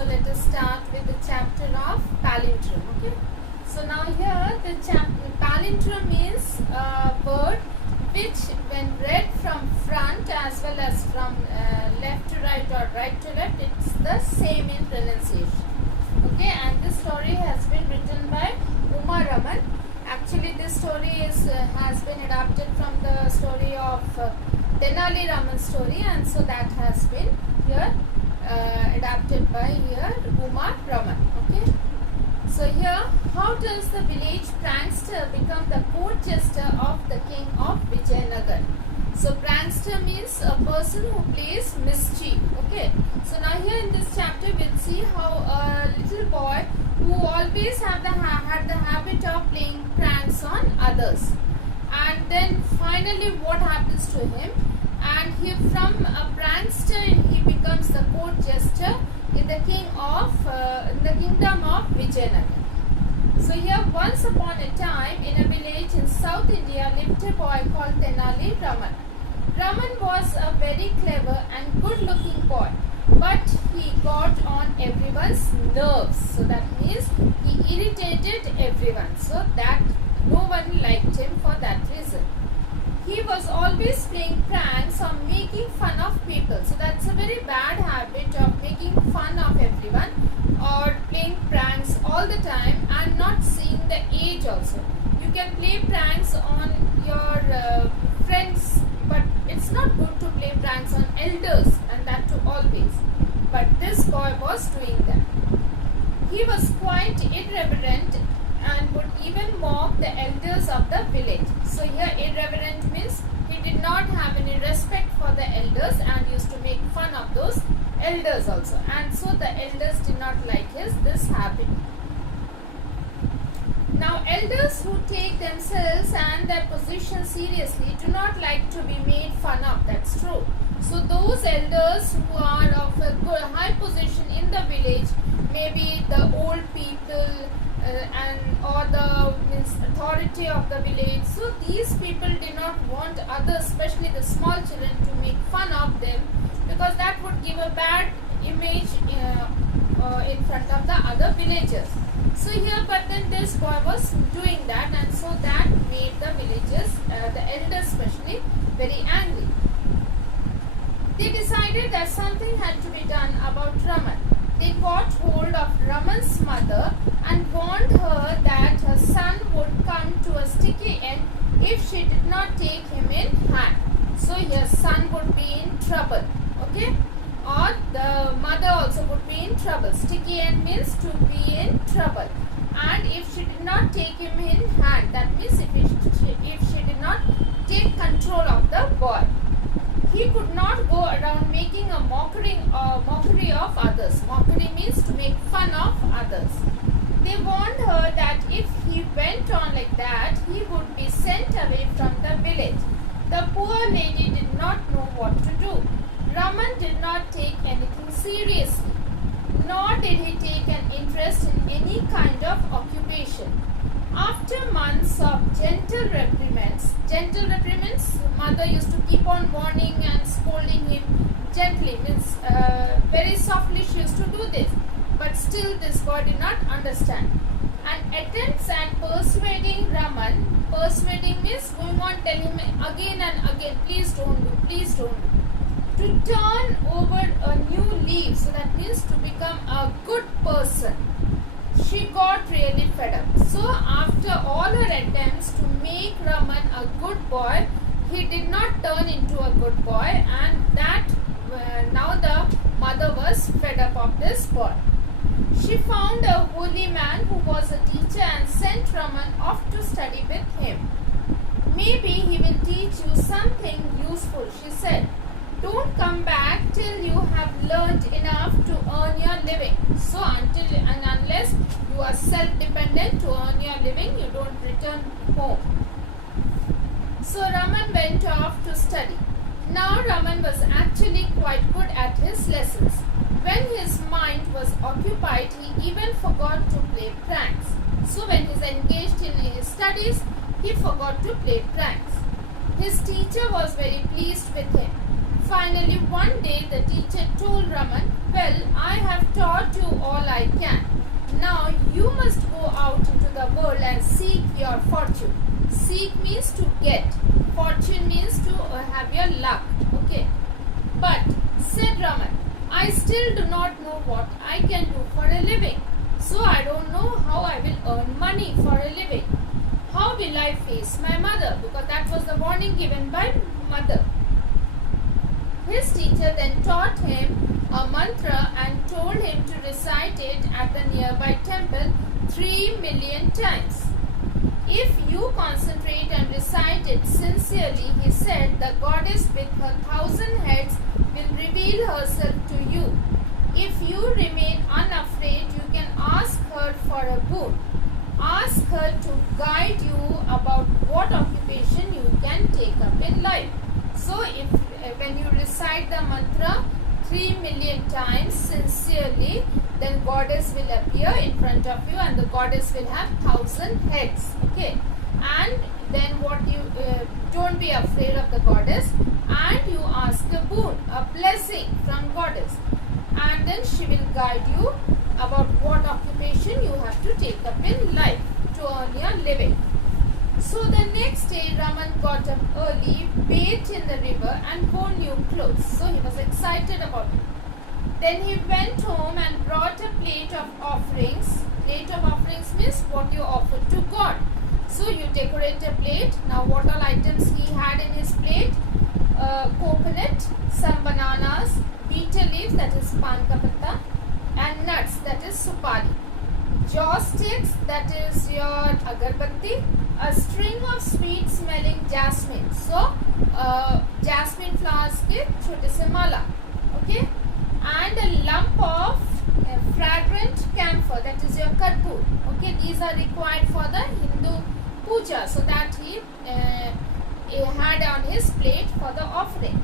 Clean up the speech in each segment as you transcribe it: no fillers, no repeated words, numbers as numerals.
So let us start with the chapter of Palindrome. Okay. So now here the Palindrome means a word which when read from front as well as from left to right or right to left, it's the same in pronunciation. Okay, and this story has been written by Uma Raman. Actually this story has been adapted from the story of Tenali Raman's story, and so that has been here adapted by Uma Raman. Okay. So here, how does the village prankster become the court jester of the king of Vijayanagar? So prankster means a person who plays mischief. Okay. So now here in this chapter we'll see how a little boy who always had the habit of playing pranks on others, and then finally what happens to him, and he from a prankster he becomes the court jester in the kingdom of Vijayanagar. So here, once upon a time in a village in South India lived a boy called Tenali Raman. Raman was a very clever and good looking boy, but he got on everyone's nerves. So that means he irritated everyone, so that no one liked him for that reason. He was always playing pranks or making fun of people. So that's a very bad habit of making fun of everyone or playing pranks all the time and not seeing the age also. You can play pranks on your friends, but it's not good to play pranks on elders, and that too always. But this boy was doing that. He was quite irreverent and would even mock the elders of the village. So here irreverent means he did not have any respect for the elders and used to make fun of those elders also, and so the elders did not like this habit. Now elders who take themselves and their position seriously do not like to be made fun of. That's true. So those elders who are of a good high position in the village, maybe the old people or the authority of the village, so these people did not want others, especially the small children, to make fun of them, because that would give a bad image in front of the other villagers. So here, but then this boy was doing that, and so that made the villagers, the elders especially, very angry. They decided that something had to be done about Raman. They got hold of Raman's mother and warned her that her son would come to a sticky end if she did not take him in hand. So her son would be in trouble. Okay? Or the mother also would be in trouble. Sticky end means to be in trouble. And if she did not take him in hand, that means if she did not take control of the boy, he could not go around making a mockery of others. Mockery means to make fun of others. They warned her that if he went on like that, he would be sent away from the village. The poor lady did not know what to do. Raman did not take anything seriously, nor did he take an interest in any kind of occupation. After months of gentle reprimands, mother used to keep on warning and scolding him gently, means very softly she used to do this, but still this boy did not understand. And attempts at persuading Raman, persuading means going on telling him again and again, please don't do, to turn over a new leaf, so that means to become a good person. She got really fed up. So after all her attempts to make Raman a good boy, he did not turn into a good boy, and that now the mother was fed up of this boy. She found a holy man who was a teacher and sent Raman off to study with him. Maybe he will teach you something useful, she said. Don't come back till you have learnt enough to earn your living. So until and unless you are self-dependent to earn your living, you don't return home. So Raman went off to study. Now Raman was actually quite good at his lessons. When his mind was occupied, he even forgot to play pranks. So when he is engaged in his studies, he forgot to play pranks. His teacher was very pleased with him. Finally, one day the teacher told Raman, "Well, I have taught you I can. Now you must go out into the world and seek your fortune. Seek means to get. Fortune means to have your luck. Okay. But, said Raman, I still do not know what I can do for a living. So I don't know how I will earn money for a living. How will I face my mother? Because that was the warning given by mother. His teacher then taught him a mantra and told him to recite it at the nearby temple 3 million times. If you concentrate and recite it sincerely, he said, the goddess with her 1,000 heads will reveal herself to you. If you remain unafraid, you can ask her for a boon. Ask her to guide you about what occupation you can take up in life. So, when you recite the mantra 3 million times sincerely, then goddess will appear in front of you and the goddess will have 1,000 heads. Okay, and then what you don't be afraid of the goddess, and you ask a boon, a blessing from goddess, and then she will guide you about what occupation you have to take up in life to earn your living. So the next day Raman got up early, bathed in the river and wore new clothes. So he was excited about it. Then he went home and brought a plate of offerings. Plate of offerings means what you offer to God. So you decorate a plate. Now what all items he had in his plate? Coconut, some bananas, betel leaves, that is pan ka patta, and nuts, that is supari. Jaw sticks, that is your agarbatti, a string of sweet smelling jasmine. So jasmine flowers ke chote se mala. Okay, and a lump of fragrant camphor, that is your karpur. Okay, these are required for the Hindu puja, so that he had on his plate for the offering.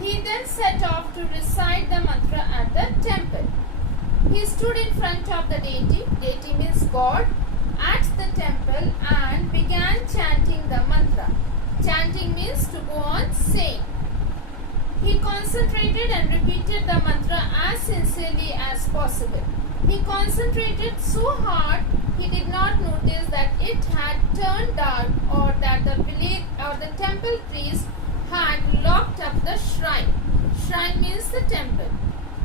He then set off to recite the mantra at the temple. He stood in front of the deity means God, at the temple and began chanting the mantra. Chanting means to go on saying. He concentrated and repeated the mantra as sincerely as possible. He concentrated so hard he did not notice that it had turned dark or that the village or the temple priest had locked up the shrine. Shrine means the temple,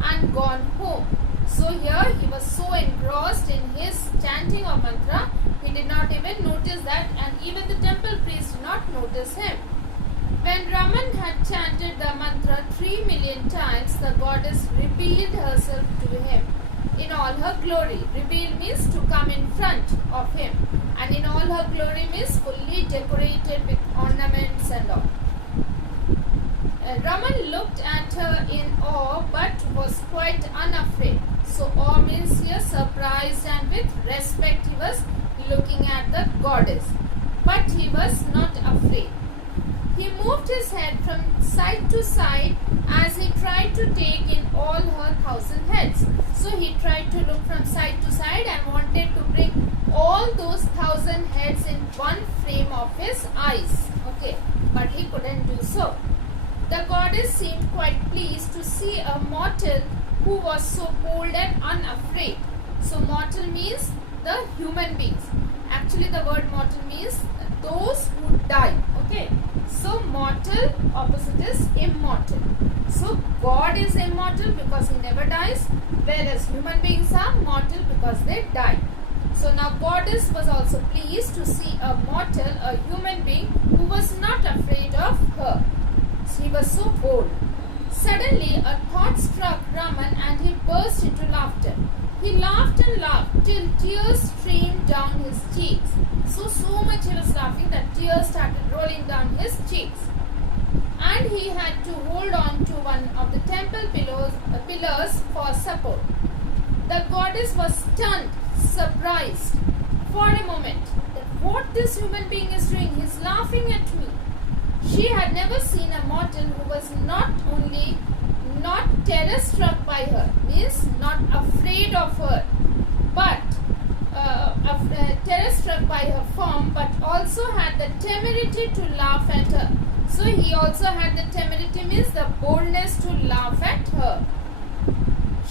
and gone home. So here he was so engrossed in his chanting of mantra, he did not even notice that, and even the temple priest did not notice him. When Raman had chanted the mantra 3 million times, the goddess revealed herself to him in all her glory. Reveal means to come in front of him, and in all her glory means fully decorated with ornaments and all. Raman looked at her in awe but was quite unafraid. So awe means here surprised, and with respect he was looking at the goddess. But he was not afraid. He moved his head from side to side as he tried to take in all her 1,000 heads. So he tried to look from side to side and wanted to bring all those 1,000 heads in one frame of his eyes. Okay, but he couldn't do so. The goddess seemed quite pleased to see a mortal who was so bold and unafraid. So mortal means the human beings. Actually the word mortal means those who die. Okay. So mortal opposite is immortal. So God is immortal because he never dies, whereas human beings are mortal because they die. So now goddess was also pleased to see a mortal, a human being who was not afraid of her. So he was so bold. Suddenly a thought struck Raman and he burst into laughter. He laughed and laughed till tears streamed down his cheeks. So much he was laughing that tears started rolling down his cheeks. And he had to hold on to one of the temple pillars for support. The goddess was stunned, surprised for a moment that what this human being is doing. He is laughing at me. She had never seen a mortal who was not only not terror-struck by her, means not afraid of her, but terror-struck by her form, but also had the temerity to laugh at her. So he also had the temerity, means the boldness to laugh at her.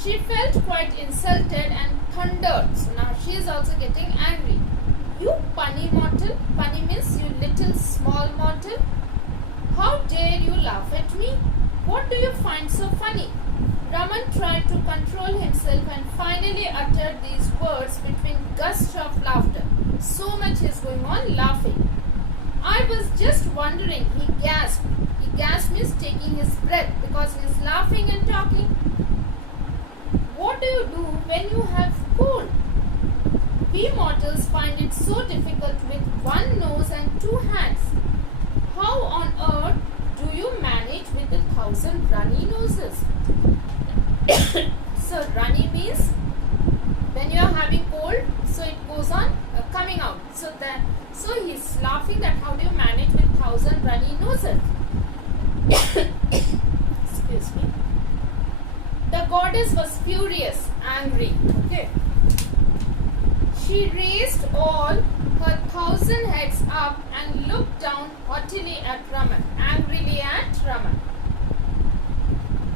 She felt quite insulted and thundered. So now she is also getting angry. You punny mortal. Punny means you little small mortal. How dare you laugh at me? What do you find so funny? Raman tried to control himself and finally uttered these words between gusts of laughter. So much is going on laughing. I was just wondering, he gasped. He gasped means taking his breath because he is laughing and talking. What do you do when you have cold? We mortals find it so difficult with one nose and two hands. How on earth do you manage with 1,000 runny noses? So runny means when you are having cold, so it goes on coming out. So he's laughing that how do you manage with 1,000 runny noses? Excuse me. The goddess was furious, angry. Okay. She raised all her 1,000 heads up and looked down haughtily at Raman, angrily at Raman.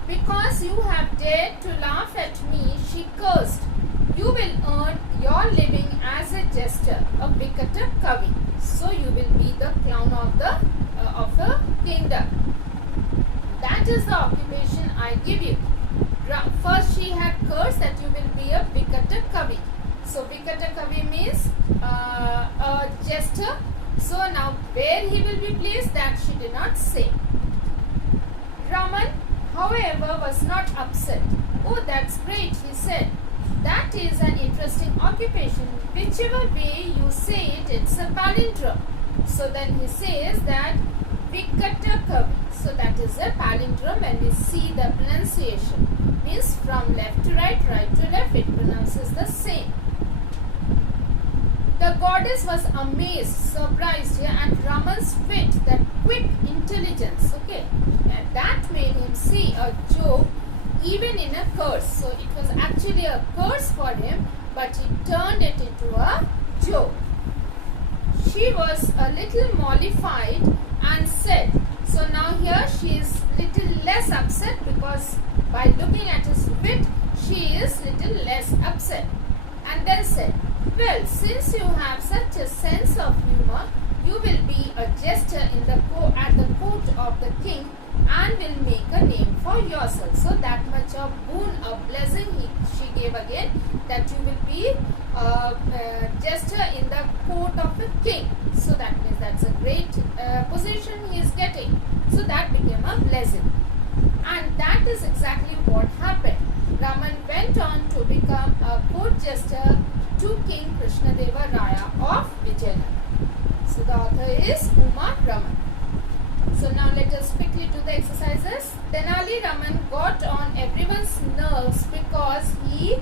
Because you have dared to laugh at me, she cursed. You will earn your living as a jester, a Vikata Kavi. So you will be the clown of the kingdom. That is the occupation I give you. First she had cursed that you will be a Vikata Kavi. So Vikata Kavi means a jester. So now where he will be placed, that she did not say. Raman, however, was not upset. Oh, that's great, he said. That is an interesting occupation. Whichever way you say it, it's a palindrome. So then he says that Vikata Kavi. So that is a palindrome when we see the pronunciation. Means from left to right, right to left, it pronounces the same. The goddess was amazed, surprised here at Raman's wit, that quick intelligence. Okay, and that made him see a joke even in a curse. So it was actually a curse for him, but he turned it into a joke. She was a little mollified and said, so now here she is little less upset because by looking at his wit, she is little less upset. And then said, well, since you have such a sense of humor, you will be a jester in at the court of the king and will make a name for yourself. So that much of boon, a blessing she gave again, that you will be a jester in the court of the king. So that means that's a great position he is getting. So that became a blessing. And that is exactly what happened. Raman went on to become a court jester to King Krishnadeva Raya of Vijayanagara. So the author is Uma Raman. So now let us quickly do the exercises. Tenali Raman got on everyone's nerves because he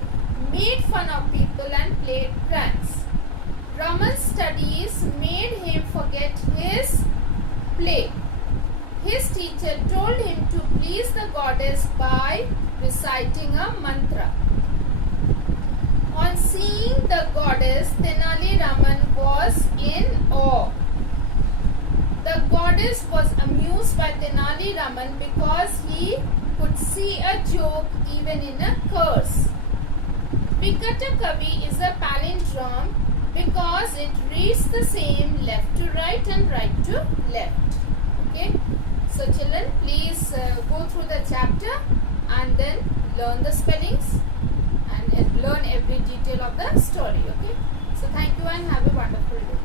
made fun of people and played pranks. Raman's studies made him forget his play. His teacher told him to please the goddess by reciting a mantra. On seeing the goddess, Tenali Raman was in awe. The goddess was amused by Tenali Raman because he could see a joke even in a curse. Vikata Kavi is a palindrome because it reads the same left to right and right to left. Okay. So children, please go through the chapter and then learn the spellings and learn every detail of the story. Okay. So thank you and have a wonderful day.